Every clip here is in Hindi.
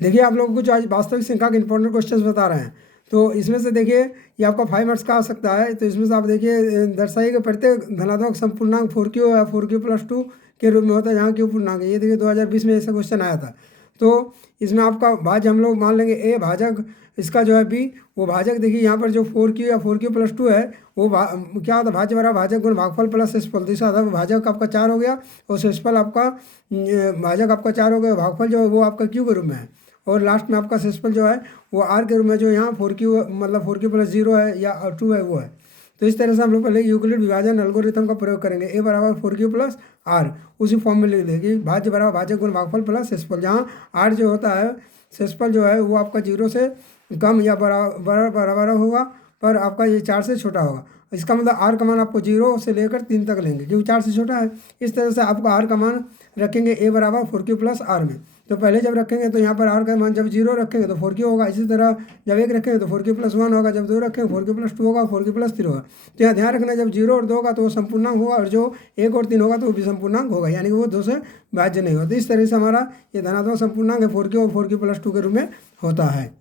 देखिए आप लोगों को जो आज वास्तविक संख्या के इंपॉर्टेंट क्वेश्चंस बता रहे हैं, तो इसमें से देखिए ये आपका 5 मार्क्स का आ सकता है। तो इसमें से आप देखिए दर्शाइए कि प्रत्येक धनात्मक संपूर्णांक 4q है, 4q+2 के रूप में होता है, जहाँ क्यू पूर्णांक है। ये देखिए 2020 में ऐसा क्वेश्चन आया था। तो इसमें आपका भाज्य हम लोग मान लेंगे ए भाजक इसका जो है बी, वो भाजक देखिए यहाँ पर जो 4q या 4q+2 है वो क्या होता है, भाज्य बराबर भाजक गुण भागफल प्लस शेषफल। तो इसका आधार भाजक आपका 4 हो गया और शेषफल आपका भाजक आपका 4 हो गया, भागफल जो है वो आपका क्यू के रूप में है, और लास्ट में आपका शेषफल जो है वो आर के रूप में, जो यहाँ 4q मतलब 4q+0 है या 2 है वो है। तो इस तरह से हम लोग पहले यूक्लिड विभाजन एल्गोरिथम का प्रयोग करेंगे। ए बराबर 4q+r उसी फॉर्म में लिख देंगे, भाज्य बराबर भाजक गुण भागफल प्लस शेषफल, जहाँ आर जो होता है शेषफल जो है वो आपका 0 से कम या बराबर होगा, पर आपका ये 4 से छोटा होगा। इसका मतलब आर का मान आपको 0 से लेकर 3 तक लेंगे, क्योंकि 4 से छोटा है। इस तरह से आपको आर का मान रखेंगे ए बराबर 4q+r में। तो पहले जब रखेंगे तो यहाँ पर आर का मान जब 0 रखेंगे तो 4q होगा, इसी तरह जब 1 रखेंगे तो 4q+1 होगा, जब 2 रखेंगे 4q+2 होगा, 4q+3 होगा। तो यहाँ ध्यान रखना, जब 0 और 2 होगा तो वो संपूर्णांक होगा, और जो 1 और 3 होगा तो वो भी संपूर्णांक होगा, यानी कि वो 2 से भाज्य नहीं होगा। तो इस तरह से हमारा ये धनात्मक संपूर्णांक है 4q और 4q+2 के रूप में होता है।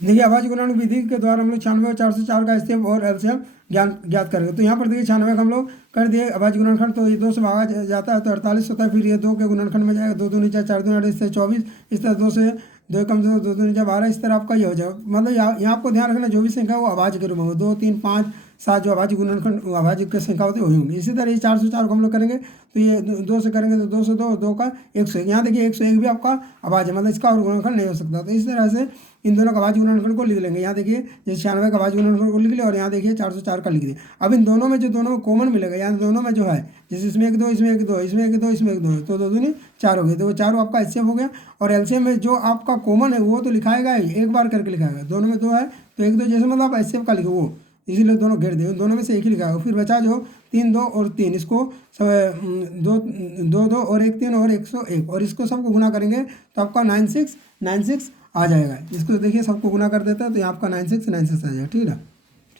देखिए अभाज्य गुणन विधि के द्वारा हम लोग 96 और 404 का एचसीएफ और एलसीएम ज्ञात करेंगे। तो यहाँ पर देखिए 96 का हम लोग कर दिए अभाज्य गुणनखंड, तो ये 2 से भागा जाता है तो 48 होता है, फिर ये 2 के गुणनखंड में जाएगा, 2 दूनी 4, 4 दूनी 8, इससे 24, इस तरह 2 से 2 कम से 2 दूनी 12, इस तरह आपका ये हो जाएगा। मतलब यहाँ आपको ध्यान रखना जो भी संख्या वो अभाज्य के रूप में हो, 2, 3, 5, 7 जो अभाज्य गुणनखंड अभाज्य की संख्या होती है वही होंगी। इसी तरह ये 404 को हम लोग करेंगे, तो ये 2 से करेंगे तो 2 से 2, 2 का 101, यहाँ देखिए 101 भी आपका अभाज्य, मतलब इसका और गुणनखंड नहीं हो सकता। तो इस तरह से इन दोनों का अभाज्य गुणनखंड को लिख लेंगे। यहाँ देखिए जैसे 96 का अभाज्य गुणनखंड को लिख लिया, और यहाँ देखिए 404 का लिख दिया। अब इन दोनों में जो दोनों कॉमन मिलेगा, यहाँ दोनों में जो है जैसे इसमें 1 2, इसमें 1 2, इसमें 1 2, इसमें 1 2 है, तो 2 दूनी 4 हो गए, तो वो 4 आपका एचसीएफ हो गया। और एलसीएम में जो आपका कॉमन है वो तो लिखाएगा ही, एक बार करके लिखाएगा। दोनों में 2 है तो 1 2 जैसे मतलब आप एचसीएफ का लिखो वो, इसीलिए दोनों घेर दे, दोनों में से एक ही लिखा है। फिर बचा जो 3 2 और 3, इसको 2 2 2 और 1 3 और 101, और इसको सबको गुना करेंगे तो आपका 96 आ जाएगा। इसको देखिए सबको गुना कर देता है तो यहाँ आपका 96 आ जाएगा। ठीक है,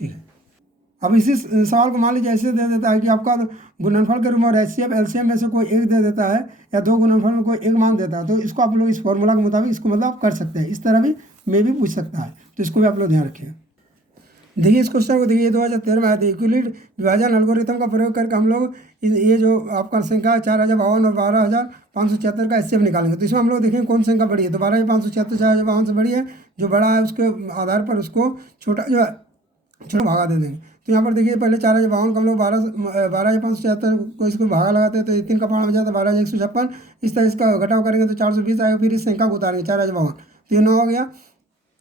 ठीक है। अब इसी सवाल को मान लीजिए ऐसे दे देता है कि आपका गुणनफल के रूप में और एचसीएफ एलसीएम में से कोई एक दे देता है, या 2 गुणनफल में कोई एक मान देता है, तो इसको आप लोग इस फॉर्मूला के मुताबिक इसको मतलब आप कर सकते हैं। इस तरह भी मैं भी पूछ सकता है, तो इसको भी आप लोग ध्यान रखिए। देखिए इस क्वेश्चन को देखिए 2013 में आया था। यूक्लिड विभाजन एल्गोरिथम का प्रयोग करके हम लोग ये जो आपका संख्या 4052 और 12576 का एचसीएफ निकालेंगे। तो इसमें हम लोग देखेंगे कौन संख्या बड़ी है, तो 12576 4052 से बड़ी है, जो बड़ा है उसके आधार पर उसको छोटा जो है छोटा भागा दे देंगे। तो यहाँ पर देखिए पहले 4052 को हम लोग 12576 को इसको भागा लगाते हैं, तो 3 का पाँच हो जाता है 12156। इस तरह इसका घटाव करेंगे तो 420 आएगा। फिर इस संख्या को उतारेंगे 4052, तो ये 9 हो गया।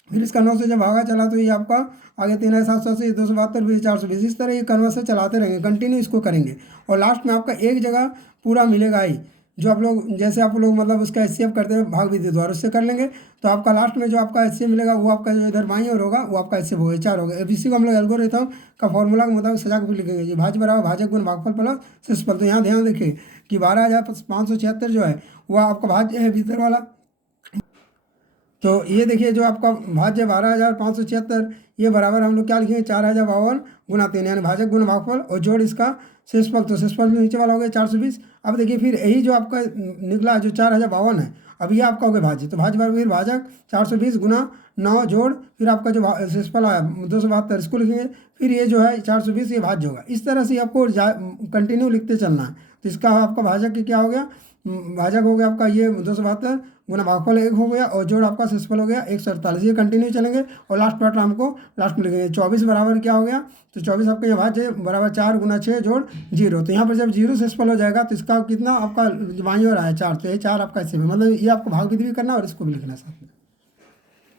फिर इसका 9 से जब भागा चला तो ये आपका आगे 3 है 780, 272, फिर 420। इस तरह ये कन्वर्स चलाते रहेंगे, कंटिन्यू इसको करेंगे, और लास्ट में आपका एक जगह पूरा मिलेगा ही, जो आप लोग जैसे आप लोग मतलब उसका एचसीएफ करते हैं भाग विधि द्वारा, उससे कर लेंगे। तो आपका लास्ट में जो आपका एचसीएफ मिलेगा वो आपका जो इधर बाईं ओर होगा वो आपका एचसीएफ होगा, 4 होगा। अब इसी को हम लोग एल्गोरिथम का फॉर्मूला के मुताबिक सजा के लिखेंगे, जी भाज्य बराबर भाजक गुण भागफल प्लस शेषफल। तो यहाँ ध्यान रखिए कि 12576 जो है वो आपका भाज्य है भीतर वाला। तो ये देखिए जो आपका भाज्य 12576 ये बराबर हम लोग क्या लिखेंगे 4052 गुना 3, यानी भाजक गुना भागफल और जोड़ इसका शेषफल, तो शेषफल नीचे वाला हो गया 420। अब देखिए फिर यही जो आपका निकला जो 4052 है, अब ये आपका हो गया भाज्य, तो भाज्य बराबर फिर भाजक 420 गुना 9 जोड़ फिर आपका जो शेषफल आया 272, इसको लिखेंगे। फिर ये जो है 420 ये भाज्य होगा। इस तरह से आपको कंटिन्यू लिखते चलना है। तो इसका आपका भाजक क्या हो गया, भाजक हो गया आपका ये 272 गुना भागफल 1 हो गया, और जोड़ आपका शेषफल हो गया 148। ये कंटिन्यू चलेंगे, और लास्ट पार्ट हमको लास्ट में लिखेंगे 24 बराबर क्या हो गया, तो 24 आपका यहाँ भाज्य बराबर 4 गुना 6 जोड़ 0। तो यहाँ पर जब 0 शेषफल हो जाएगा तो इसका कितना आपका बाईं ओर आया 4, तो ये 4 आपका इससे मतलब ये आपको भाग विधि भी करना और इसको भी लिखना साथ में।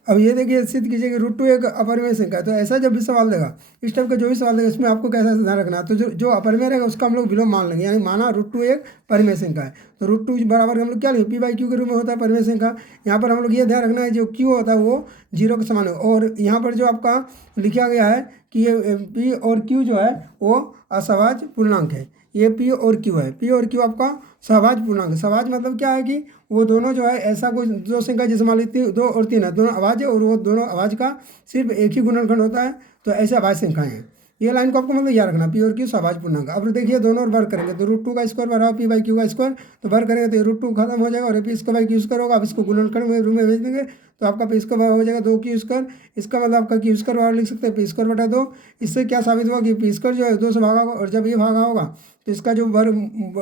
अब ये देखिए सिद्ध कीजिए कि √2 एक अपरिमेय संख्या है। तो ऐसा जब भी सवाल देगा इस टाइप का जो भी सवाल देगा इसमें आपको कैसा ध्यान रखना है, तो जो अपरिमेय रहेगा उसका हम लोग विलोम मान लेंगे, यानी माना √2 एक परिमेय संख्या है। तो √2 बराबर हम लोग क्या लेंगे p/q के रूप में होता है परिमेय संख्या। यहाँ पर हम लोग ये ध्यान रखना है जो q होता है वो 0 के समान है, और यहाँ पर जो आपका लिखा गया है कि ये p और q जो है वो असहभाज्य पूर्णांक है। ये p और q है, p और q आपका सहभाज्य पूर्णांक है। सहभाज्य मतलब क्या है कि वो दोनों जो है ऐसा कोई दो संख्या जैसे मान लीजिए 2 और 3 है, दोनों अभाज्य, और वो दोनों अभाज्य का सिर्फ एक ही गुणनखंड होता है, तो ऐसे अभाज्य संख्याएँ हैं। ये लाइन को आपको मतलब याद रखना, पी और क्यू सहभाज्य पूर्णांक। अब देखिए दोनों और वर्क करेंगे तो रूट 2 का स्क्वायर बराबर पी बाई क्यू का स्क्वायर, तो वर्क करेंगे तो रूट 2 खत्म हो जाएगा और P square by Q square होगा। अब इसको गुणनखंड में रूप में भेज देंगे तो आपका पी स्क्वायर हो जाएगा 2 क्यू स्क्वायर। इसका मतलब आपका क्यू स्क्वायर बराबर लिख सकते हैं पी स्क्वायर बटा 2। इससे क्या साबित हुआ कि पी स्क्वायर जो है 2 से भागा होगा, और जब ये भागा होगा तो इसका जो वर्ग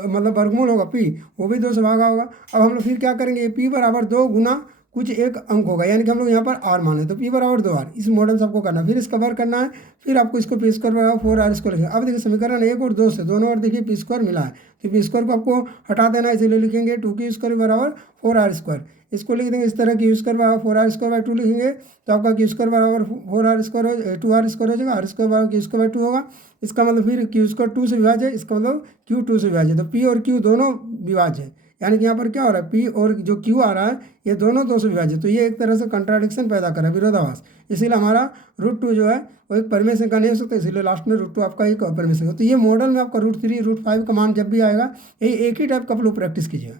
मतलब वर्गमूल होगा पी, वो भी 2 से भागा होगा। अब हम लोग फिर क्या करेंगे, ये पी बराबर 2 गुना कुछ एक अंक होगा, यानी कि हम लोग यहाँ पर आर माने तो पी बराबर 2 आर, इस मॉडल से आपको करना है। फिर इसका वर्क करना है, फिर आपको इसको पी स्क्वायर बराबर 4 आर स्क्वायर लिखेंगे। अब देखिए समीकरण 1 और 2 से दोनों और देखिए पी स्क्वायर मिला है, तो पी स्क्वायर को आपको हटा देना है, इसीलिए लिखेंगे 2 क्यू स्क्वायर बराबर 4 आर स्क्वायर। इसको लिख देंगे इस तरह, क्यू स्क्वायर बराबर 4 आर स्क्वायर बाई 2 लिखेंगे तो आपका क्यू स्क्वायर बराबर 4 आर स्क्वायर 2 आर स्क्वायर हो जाएगा, आर स्क्वायर बराबर क्यू स्क्वायर बाई 2 होगा। इसका मतलब फिर क्यू स्क्वायर 2 से विभाज्य है, इसका मतलब क्यू 2 से विभाज्य है, तो पी और क्यू दोनों विभाज्य है। यानी कि यहाँ पर क्या हो रहा है, पी और जो क्यू आ रहा है ये दोनों 2 से विभाजित, तो ये एक तरह से कंट्राडिक्शन पैदा कर रहा है, विरोधाभास। इसीलिए हमारा रूट 2 जो है वो एक परिमेय संख्या नहीं हो सकता, इसीलिए लास्ट में रूट 2 आपका एक परिमेय संख्या। तो ये मॉडल में आपका रूट 3 रूट 5 का मान जब भी आएगा, यही एक ही टाइप का आप लोग प्रैक्टिस कीजिएगा।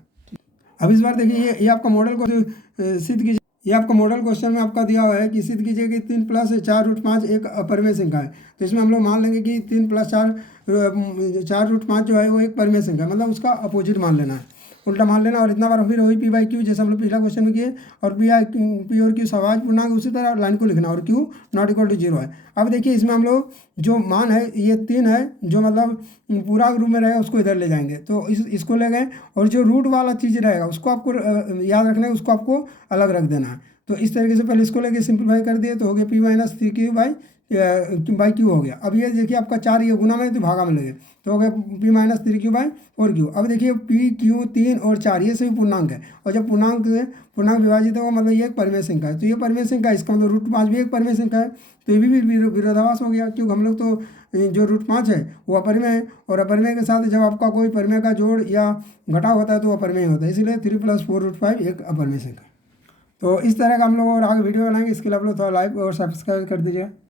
अब इस बार देखिए ये आपका मॉडल को सिद्ध कीजिए। ये आपका मॉडल क्वेश्चन में आपका दिया हुआ है कि सिद्ध कीजिए कि 3 + 4 रूट 5 एक अपरिमेय संख्या है। तो इसमें हम लोग मान लेंगे कि 3 + 4 रूट 5 जो है वो एक परिमेय संख्या है, मतलब उसका अपोजिट मान लेना है, उल्टा मान लेना। और इतना बार फिर वही पी बाई क्यू जैसे हम लोग पिछला क्वेश्चन में किए, और पी और क्यू सहभाज्य पूर्णांक उसी तरह लाइन को लिखना, और क्यू नॉट इक्वल टू 0 है। अब देखिए इसमें हम लोग जो मान है ये 3 है, जो मतलब पूरा रूप में रहेगा उसको इधर ले जाएंगे, तो इसको ले गए, और जो रूट वाला चीज़ रहेगा उसको आपको याद रखना है, उसको आपको अलग रख देना है। तो इस तरीके से पहले इसको लेके सिंप्लीफाई कर दिए तो हो गया पी माइनस 3 बाई क्यू हो गया। अब ये देखिए आपका 4 ये गुना में तो भागा में लगे, तो हो गया पी माइनस 3 बाई 4 क्यू। अब देखिए पी क्यू 3 और 4 ये सभी पूर्णांक है, और जब पूर्णांक विभाजित होगा मतलब ये एक परिमेय संख्या है, तो ये परिमेय संख्या है, इसका मतलब रूट 5 भी एक परिमेय संख्या है, तो ये भी विरोधाभास हो गया, क्योंकि हम लोग तो जो रूट 5 है वो अपरिमेय है, और अपरिमेय के साथ जब आपका कोई परिमेय का जोड़ या घटाव होता है तो वो अपरिमेय होता है, इसीलिए 3 + 4 रूट 5 एक अपरिमेय संख्या। तो इस तरह का हम लोग और आगे वीडियो बनाएंगे, इसके लिए आप लोग थोड़ा लाइक और सब्सक्राइब कर दीजिए।